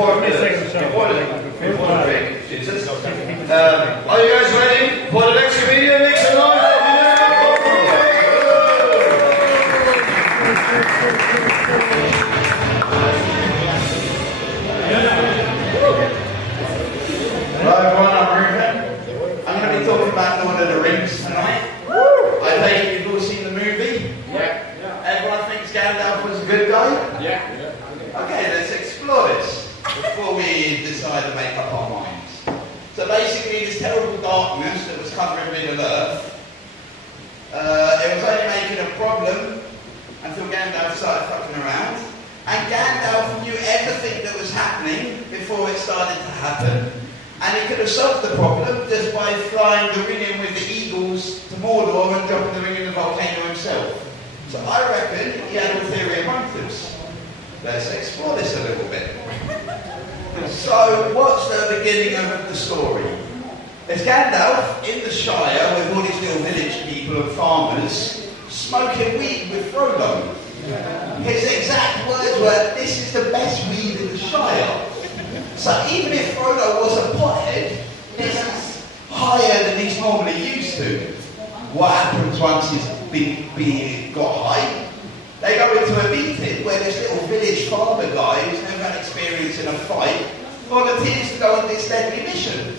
before the break. Jesus. Are you guys ready for the next comedian? Make some noise. Hello everyone, I'm Reuven. I'm going to be talking about Lord of the Rings tonight. I think you've all seen the movie. Yeah. Everyone thinks Gandalf was a good guy? Yeah. Okay, let's explore this before we decide to make up our minds. So basically, this terrible darkness that was covering Middle-earth, it was only making a problem until Gandalf started fucking around. And Gandalf knew everything that was happening before it started to happen. And he could have solved the problem just by flying the ring in with the eagles to Mordor and dropping the ring in the volcano himself. So I reckon he had ulterior motives. Let's explore this a little bit. So, what's the beginning of the story? There's Gandalf in the Shire with all these little village people and farmers smoking weed with Frodo. His exact words were, "This is the best weed in the Shire." So even if Frodo was a pothead, this is higher than he's normally used to. What happens once he's got high? They go into a meeting where this little village farmer guy who's never had experience in a fight volunteers to go on this deadly mission.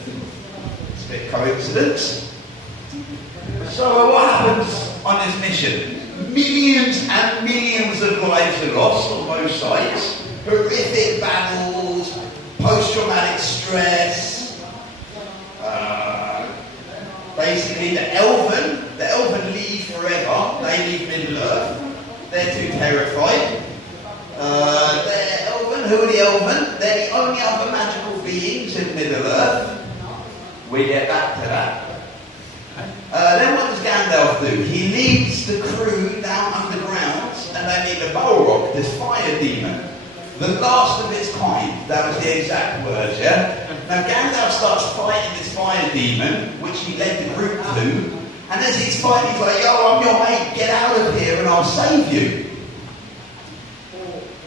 It's a bit of coincidence. So what happens on this mission? Millions and millions of lives are lost on both sides. Horrific battles, post-traumatic stress. Basically the Elven leave forever. They leave Middle-earth. They're too terrified. They're Elven. Who are the Elven? They're the only other magical beings in Middle-earth. We get back to that. Then what does Gandalf do? He leads the crew down underground and they meet the Balrog, this fire demon. The last of its kind. That was the exact words, yeah? Now Gandalf starts fighting this fire demon, which he led the group to. And as he's fighting, he's like, "Yo, I'm your mate, get out of here and I'll save you."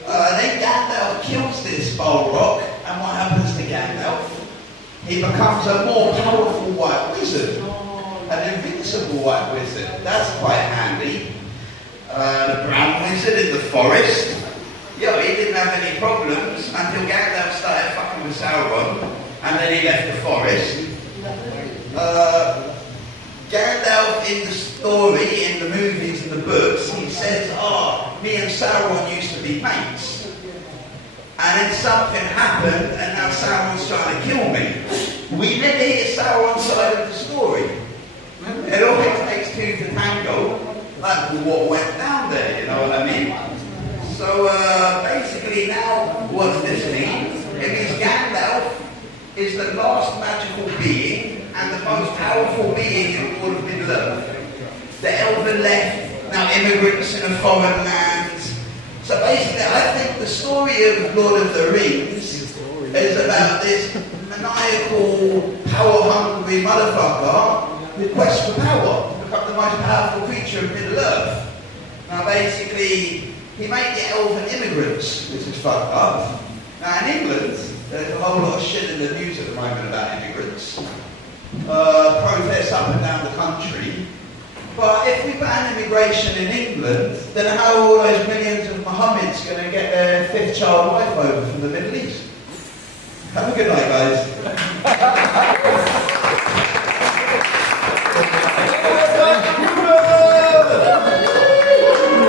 Then Gandalf kills this Balrog, and what happens to Gandalf? He becomes a more powerful white wizard. An invincible white wizard. That's quite handy. The brown wizard in the forest. Yo, he didn't have any problems until Gandalf started fucking with Sauron, and then he left the forest. Gandalf in the story, in the movies and the books, he says, me and Sauron used to be mates. And then something happened, and now Sauron's trying to kill me. We never hear Sauron's side of the story. It always takes two to tango, like what went down there, you know what I mean? So basically now, what does this mean? It means Gandalf is the last magical being and the most powerful being in all of Middle-earth. The Elven left, now immigrants in a foreign land. So basically I think the story of Lord of the Rings is about this maniacal, power-hungry motherfucker who quests for power to become the most powerful creature of Middle-earth. Now basically, he made the Elven immigrants, which is fucked up. Now in England, there's a whole lot of shit in the news at the moment about immigrants. Protests up and down the country. But if we ban immigration in England, then how are all those millions of Mohammeds going to get their fifth child wife over from the Middle East? Have a good night, guys.